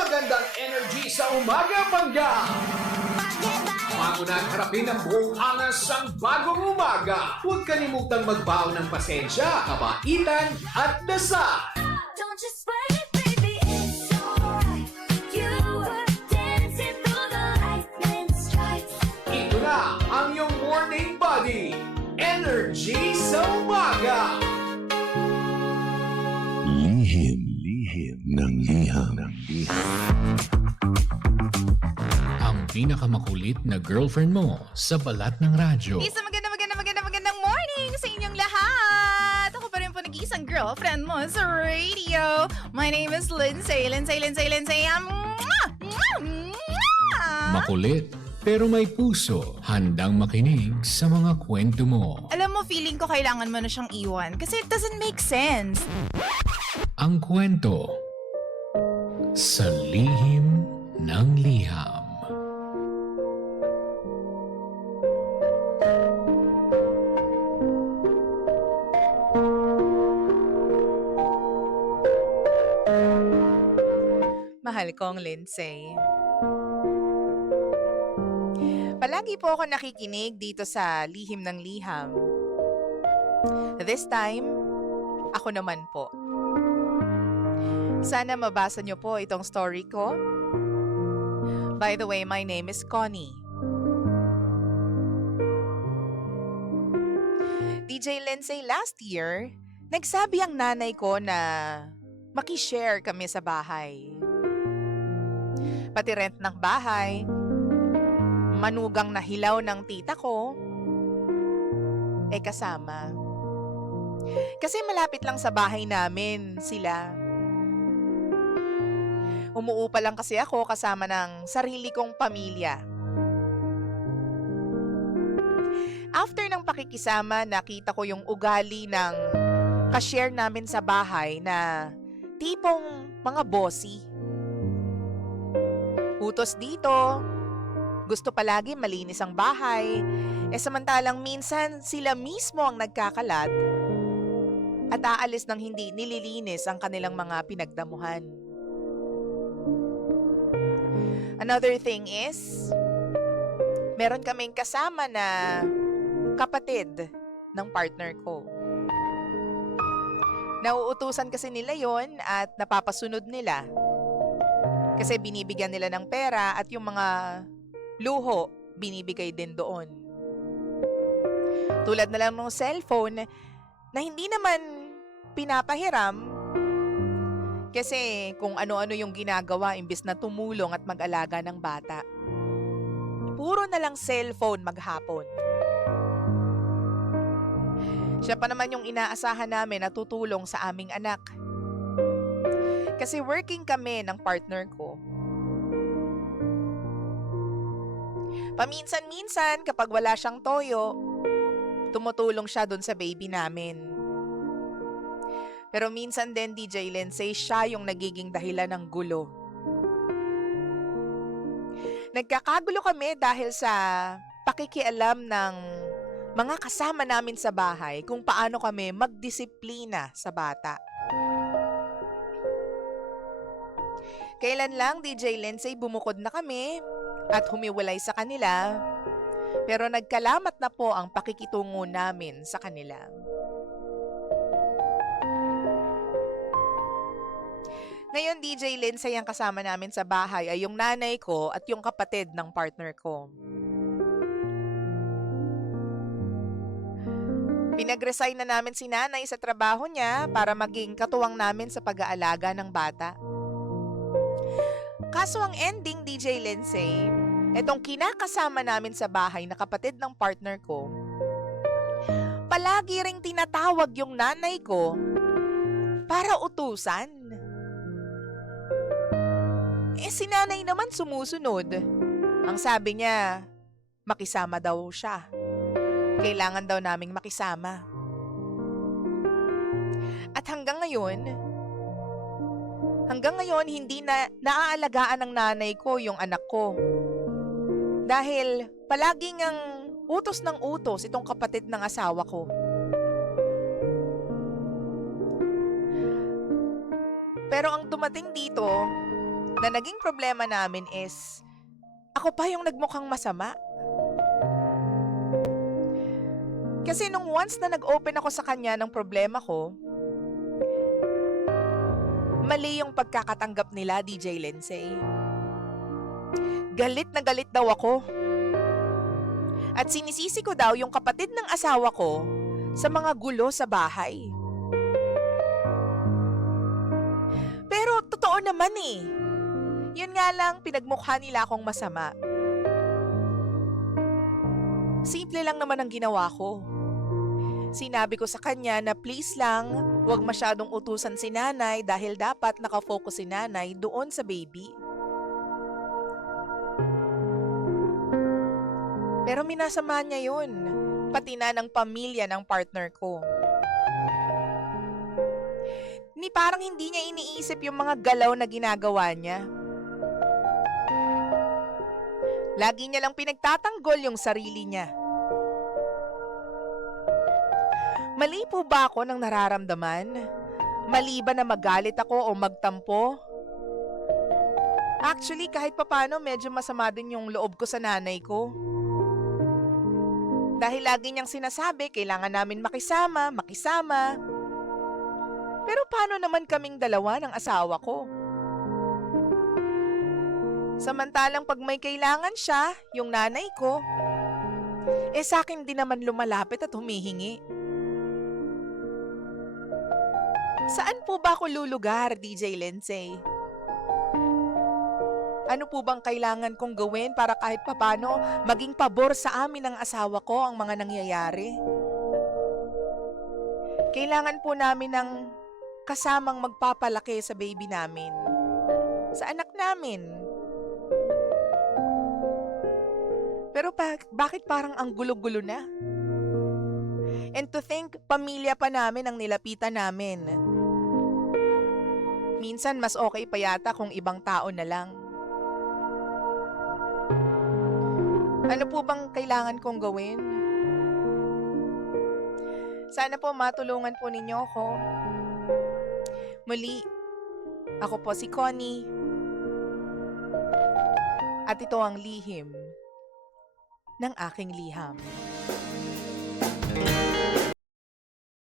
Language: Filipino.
Magandang energy sa umaga, Pangga! Pangunang harapin ang buong angas ang bagong umaga. Huwag kalimutang magbaon ng pasensya, kabaitan at dasal. Don't you sweat it, baby, it's alright. You were dancing through the lightning strikes. Ito na ang iyong morning body. Energy sa umaga. Lihim ng liham. Ang pinakamakulit na girlfriend mo sa balat ng radyo. Isang magandang morning sa inyong lahat! Ako pa rin po nag-iisang girlfriend mo sa radio. My name is Lindsay. Makulit pero may puso. Handang makinig sa mga kwento mo. Alam mo, feeling ko kailangan mo na siyang iwan kasi it doesn't make sense. Ang kwento sa lihim ng liham. Mahal kong Lindsay. Palagi po ako nakikinig dito sa Lihim ng Liham. This time, ako naman po. Sana mabasa niyo po itong story ko. By the way, my name is Connie. DJ Lindsay, last year, nagsabi ang nanay ko na makishare kami sa bahay. Pati rent ng bahay, manugang na hilaw ng tita ko, kasama. Kasi malapit lang sa bahay namin sila. Umuupa lang kasi ako kasama ng sarili kong pamilya. After ng pakikisama, nakita ko yung ugali ng ka-share namin sa bahay na tipong mga bossy. Utos dito, gusto palagi malinis ang bahay, samantalang minsan sila mismo ang nagkakalat at aalis ng hindi nililinis ang kanilang mga pinagdamuhan. Another thing is, meron kaming kasama na kapatid ng partner ko. Nauutusan kasi nila yon at napapasunod nila. Kasi binibigyan nila ng pera at yung mga luho, binibigay din doon. Tulad na lang ng cellphone na hindi naman pinapahiram kasi kung ano-ano yung ginagawa imbis na tumulong at mag-alaga ng bata. Puro na lang cellphone maghapon. Siya pa naman yung inaasahan namin na tutulong sa aming anak. Kasi working kami ng partner ko. Paminsan-minsan kapag wala siyang toyo, tumutulong siya dun sa baby namin. Pero minsan din, DJ Lindsay, siya yung nagiging dahilan ng gulo. Nagkakagulo kami dahil sa pakikialam ng mga kasama namin sa bahay kung paano kami magdisiplina sa bata. Kailan lang, DJ Lindsay, bumukod na kami at humiwalay sa kanila, pero nagkalamat na po ang pakikitungo namin sa kanila. Ngayon, DJ Lindsay, ang kasama namin sa bahay ay yung nanay ko at yung kapatid ng partner ko. Pinag-resign na namin si nanay sa trabaho niya para maging katuwang namin sa pag-aalaga ng bata. Kaso ang ending, DJ Lindsay, etong kinakasama namin sa bahay na kapatid ng partner ko, palagi ring tinatawag yung nanay ko para utusan. Si nanay naman sumusunod. Ang sabi niya, makisama daw siya. Kailangan daw naming makisama. At hanggang ngayon, hindi na naaalagaan ng nanay ko yung anak ko. Dahil palaging ang utos ng utos itong kapatid ng asawa ko. Pero ang dumating dito, na naging problema namin is, ako pa yung nagmukhang masama. Kasi nung once na nag-open ako sa kanya ng problema ko, mali yung pagkakatanggap nila, DJ Lindsay. Galit na galit daw ako. At sinisisi ko daw yung kapatid ng asawa ko sa mga gulo sa bahay. Pero totoo naman eh. Yun nga lang, pinagmukha nila akong masama. Simple lang naman ang ginawa ko. Sinabi ko sa kanya na please lang, huwag masyadong utusan si nanay dahil dapat nakafocus si nanay doon sa baby. Pero minasama niya yun, pati na ng pamilya ng partner ko. Ni parang hindi niya iniisip yung mga galaw na ginagawa niya. Lagi niya lang pinagtatanggol yung sarili niya. Mali po ba ako ng nararamdaman? Mali ba na magalit ako o magtampo? Actually, kahit papano medyo masama din yung loob ko sa nanay ko. Dahil lagi niyang sinasabi, kailangan namin makisama. Pero paano naman kaming dalawa ng asawa ko? Samantalang pag may kailangan siya, yung nanay ko, sa akin din naman lumalapit at humihingi. Saan po ba ako lulugar, DJ Lindsay? Ano po bang kailangan kong gawin para kahit papano maging pabor sa amin ng asawa ko ang mga nangyayari? Kailangan po namin ng kasamang magpapalaki sa baby namin, sa anak namin. Pero bakit parang ang gulo-gulo na? And to think, pamilya pa namin ang nilapitan namin. Minsan mas okay pa yata kung ibang tao na lang. Ano po bang kailangan kong gawin? Sana po matulungan po ninyo ako. Muli, ako po si Connie. At ito ang lihim ng aking liham.